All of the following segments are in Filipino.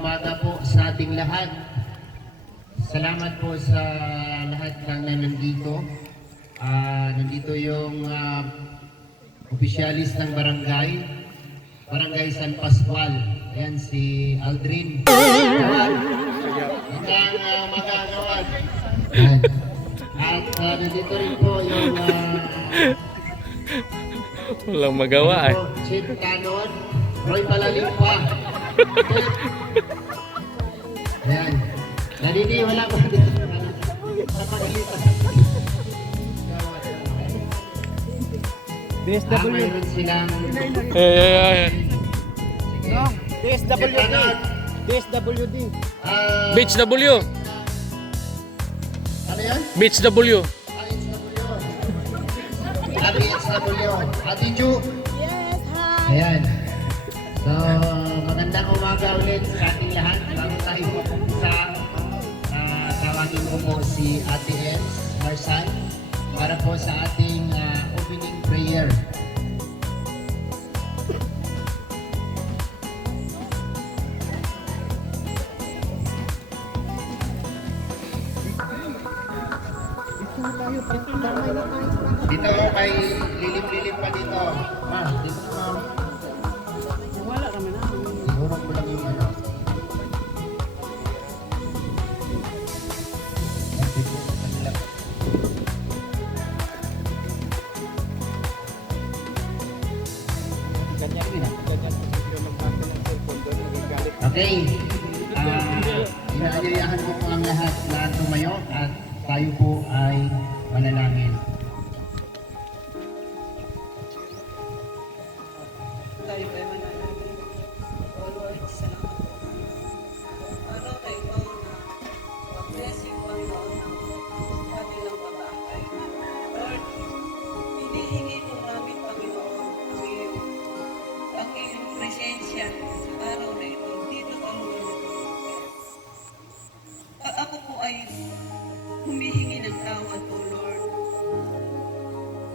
umaga po sa ating lahat. Salamat po sa lahat ng nandito. Nandito yung opisyalis ng Barangay San Pascual. Ayan si Aldrin. Magagawan. At nandito rin po yung walang magawa eh. Chief Canon, Roy Malalimpa. Ayan. Wala pa dito. DSWD. Mayroon silang... No, DSWD. DSWD. Beach W. Ano yan? Beach W. HW. Ate Ju. Yes, hi. Ayan. So, magandang umaga ulit sa ating lahat. Bago tayo pupunta, tawagin ko po si Ate Ems Marsan para po sa ating opening prayer. Dito may lilim-lilim pa dito. Ma, dito ma'am. Wala naman na. Siguro ko lang yung ano. Kasi po, kanila. Okay. Inaanyayahan ko po ang lahat na tumayo at tayo po ay manalangin. Tayo ay manalangin. O Lord, salamat po. Araw na ito na blessing Panginoon ng kanilang pag-aakay. Lord, hinihingi po namin Panginoon ang iyong presensya sa araw na ito dito sa lugar na ito. Ako po ay humihingi ng tawad po, Lord.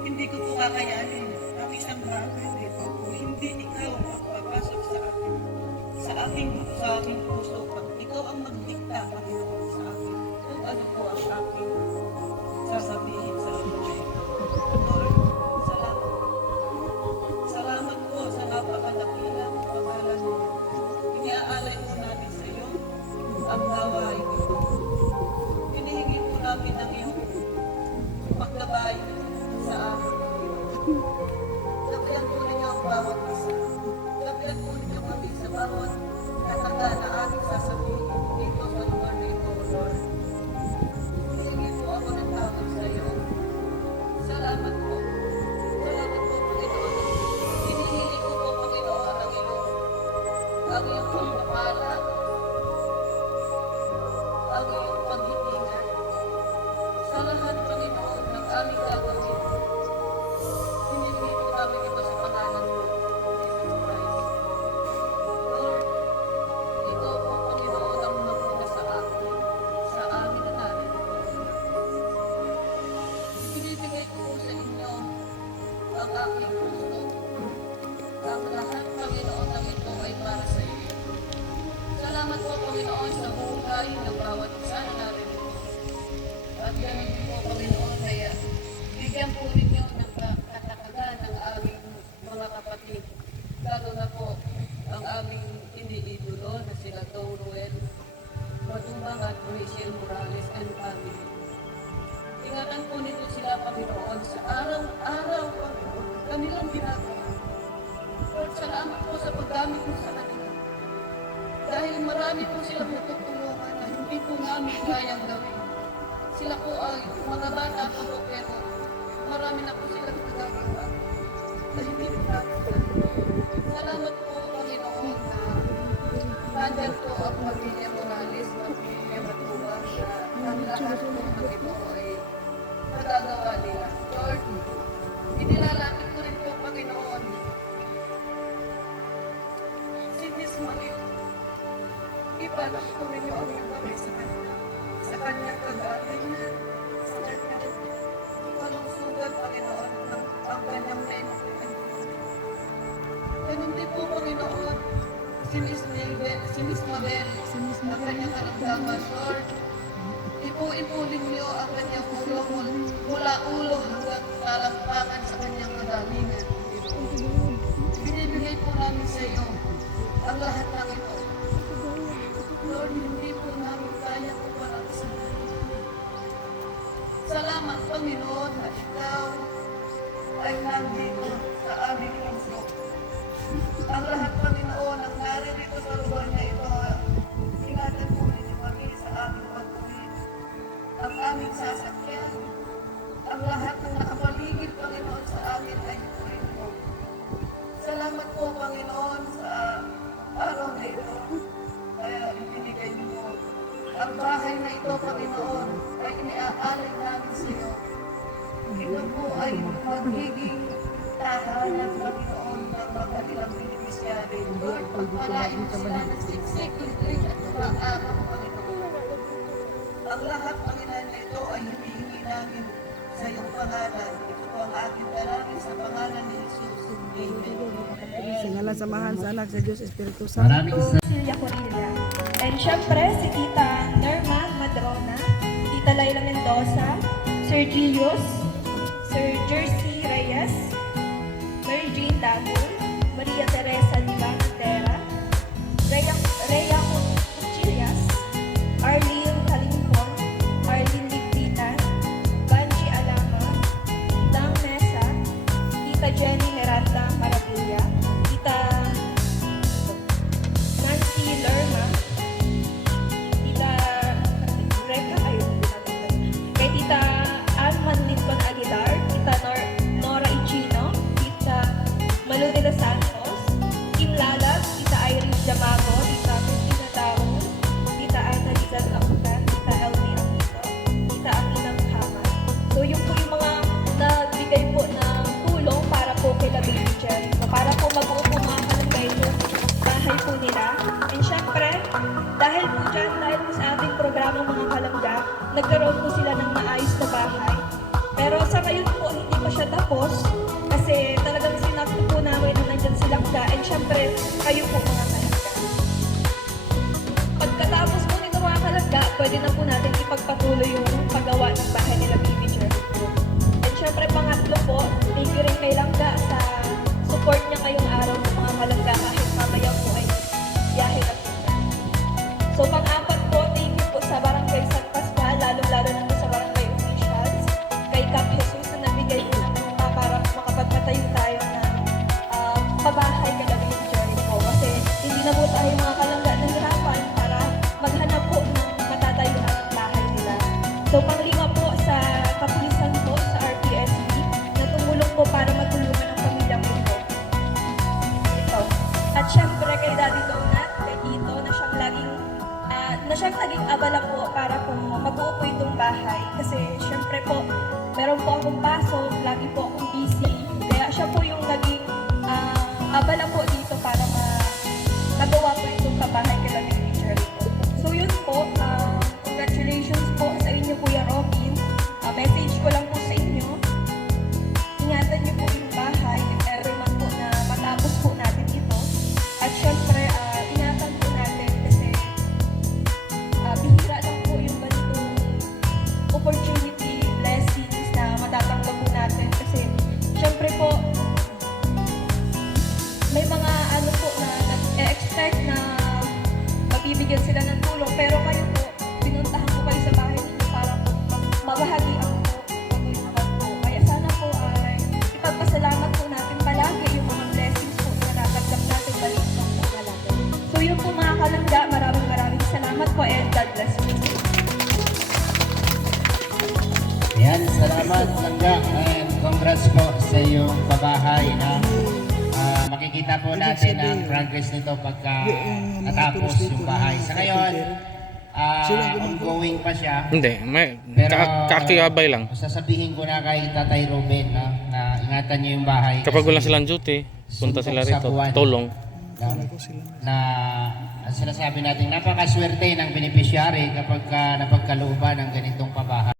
Hindi ko po kakayanin ang isang bagay nito kung hindi ikaw ang papasok sa aking puso. Ikaw ang magdikta, Panginoon, sa akin kung ano po ang aking sasabihin sa lugar. Lord, salamat. Salamat po sa napakadakilang pangalan mo. Iniaalay po namin sa iyo ang gawain ito. Hinihingi po namin ang iyong paggabay sa amin. Lapitan po ninyo ang bawat isa. Lapitan po ninyo kami sa bawat kataga na aming sasabihin dito sa lugar na ito, Lord. Hinihingi po ako ng tawag sa iyo. Salamat po. Salamat po, Panginoon. Hinihingi ko po, Panginoon, ang iyong pagpapala, ang iyong paghihingan sa lahat, Panginoon, ng aming gagawin. Hinihingi po namin ito sa pangalan mo, Jesus Christ. Lord, ikaw po, Panginoon, ang magmula sa akin, sa amin na narito. Binibigay ko po sa inyo ang aking puso. Ang lahat, Panginoon, ng ito ay para sa iyo. Salamat po, Panginoon, sa buhay ng bawat isa na narito. At ganun din po, Panginoon, kaya bigyan po ninyo ng katakagan ng aming mga kapatid. Lalo na po ang aming iniidolo na sila Tom Ruel, Matubang at Rachel Morales and family. Ingatan po nito sila, Panginoon, sa araw-araw, Panginoon, kanilang ginagawa. Lord, salamat po sa paggamit mo sa kanila. Dahil marami po silang natutulungan na hindi po namin kayang gawin. Sila po ay mga bata po, pero marami na po silang nagagawa na hindi po namin gawin. Salamat po, Panginoon, na nandyan po ang pamilya Morales, pamilya Matubang, na ang lahat po ng ito ay nagagawa nila. Lord, inilalapit ko rin po, Panginoon, si Miss Mario. Ipanak po ninyo ang iyong kamay sa kanyang kagalingan, sa kanyang panungsugan, Panginoon, ang kanyang mental. Ganun din po, Panginoon, si si Miss Mabel, ang kanyang karamdaman, Lord. Ipo-ipulin niyo ang kanyang ulo mula ulo hanggang talampakan sa kanyang kadalingan. Binibigay po namin sa iyo ang lahat ng ito. Lord, hindi po namin kaya po parang sa Salamat, Panginoon, na ikaw ay nandito sa aming puso. Ang lahat, Panginoon, ang naririto sa lugar na ito, ingatan po ninyo kami sa aming pag-uwi. Ang aming sasakyan, ang lahat ng nakapaligid, Panginoon, sa amin ay ituloy mo. Salamat po, Panginoon, sa araw na ito. Kaya ibinigay mo. Ang bahay na ito, Panginoon, ay iniaalay namin sa iyo. Ito po ay magiging tahanan, Panginoon, ng mga kanilang beneficiary. Lord, pagpalain mo sila ng siksik, tuloy at mga araw, Panginoon. Ang lahat, Panginoon, na ito ay hinihingi namin sa iyong pangalan. Ito po ang aking dalangin sa pangalan ni Jesus. Amen. Sa ngalan samahan sa anak sa Diyos Espiritu Santo. Maraming Silvia Corilla. And syempre, si Tita Norma Madrona, Tita Laila Mendoza, Sir Gius, Sir Jersey Reyes, Mary Jane Dagul, Maria Teresa Libantera, Rhea Cuchillas, Arlene Calimpon, Arlene Lipitan, Banji Alama, Lang Mesa, Tita Jenny Miranda Marabilla, Tita Nancy Lerma, Tita Reka, kay Tita Alman Lincoln Aguilar, Tita Nora Ichino, Tita Malu de los Santos, Kim Lalag, Tita Irene Jamago, Tita Cristina Tao, Tita Ana Lizal Autan, Tita Elvira Mito, Tita Aminang Kama. So yung po yung mga nagbigay po ng tulong para po kay La Baby Jericho, para po mag-upo mga kalagay yung bahay po nila. And syempre, dahil po dyan, dahil po sa ating programa mga kalangga, nagkaroon po sila ng maayos na bahay. Pero sa ngayon po, hindi pa siya tapos kasi talagang sinakto po namin na nandyan silang da. And syempre, kayo po mga kalangga. Pagkatapos po nito mga kalangga, pwede na po natin ipagpatuloy yung paggawa ng bahay nila Baby Jericho. And syempre, pangatlo po, thank you rin kay Langga sa support niya ngayong araw ng mga kalangga kahit mamaya po ay biyahe na po. So, pang-apat po, thank you po sa Barangay San Pascual, lalo-lalo na po sa barangay officials, kay Cap Jesus na nabigay po ng mga para makapagpatayo tayo ng pabahay kay La Baby Jericho. Kasi hindi na po tayo mga kalangga nahirapan para maghanap po ng matatayuan ng bahay nila. So, panglima po sa kapulisan po sa RPSB na tumulong po para matulungan ang pamilyang ito. Ito. At syempre kay Daddy Donut, kay Tito, na siyang naging abala po para po mag-uupo itong bahay. Kasi syempre po, meron po akong pasok, lagi po akong busy. Kaya siya po yung naging abala po dito para magawa po itong kabahay kay La Baby Jericho. So yun po, congratulations po sa inyo Kuya Robin. Message ko lang po sa inyo. Ingatan niyo po yung bahay if ever man po na matapos po natin ito. At syempre, ingatan po natin kasi bihira lang po yung ganitong opportunity, blessings na matatanggap po natin. Kasi syempre po, may mga ano po na nag-expect na mabibigyan sila ng tulong. Pero kayo po, pinuntahan ko kayo sa bahay ninyo para po mabahagian po pagulungan po. Kaya sana po ay ipagpasalamat po natin palagi yung mga blessings po na natanggap natin balik ng mga lagi. So yun po mga kalangga, maraming salamat po and God bless you. Yan, salamat Langga and congrats po sa iyong pabahay na makikita po natin ang progress nito pagka natapos yung bahay. Sa ngayon, ongoing pa siya. Hindi, may Pero kakiyabay lang. sasabihin ko na kay Tatay Ruben na ingatan niyo yung bahay. Kapag kasi wala silang duty, punta sila suntok sa rito, buwan. tulong. Na sinasabi natin napakaswerte ng beneficiary kapag napagkalooban ng ganitong pabahay.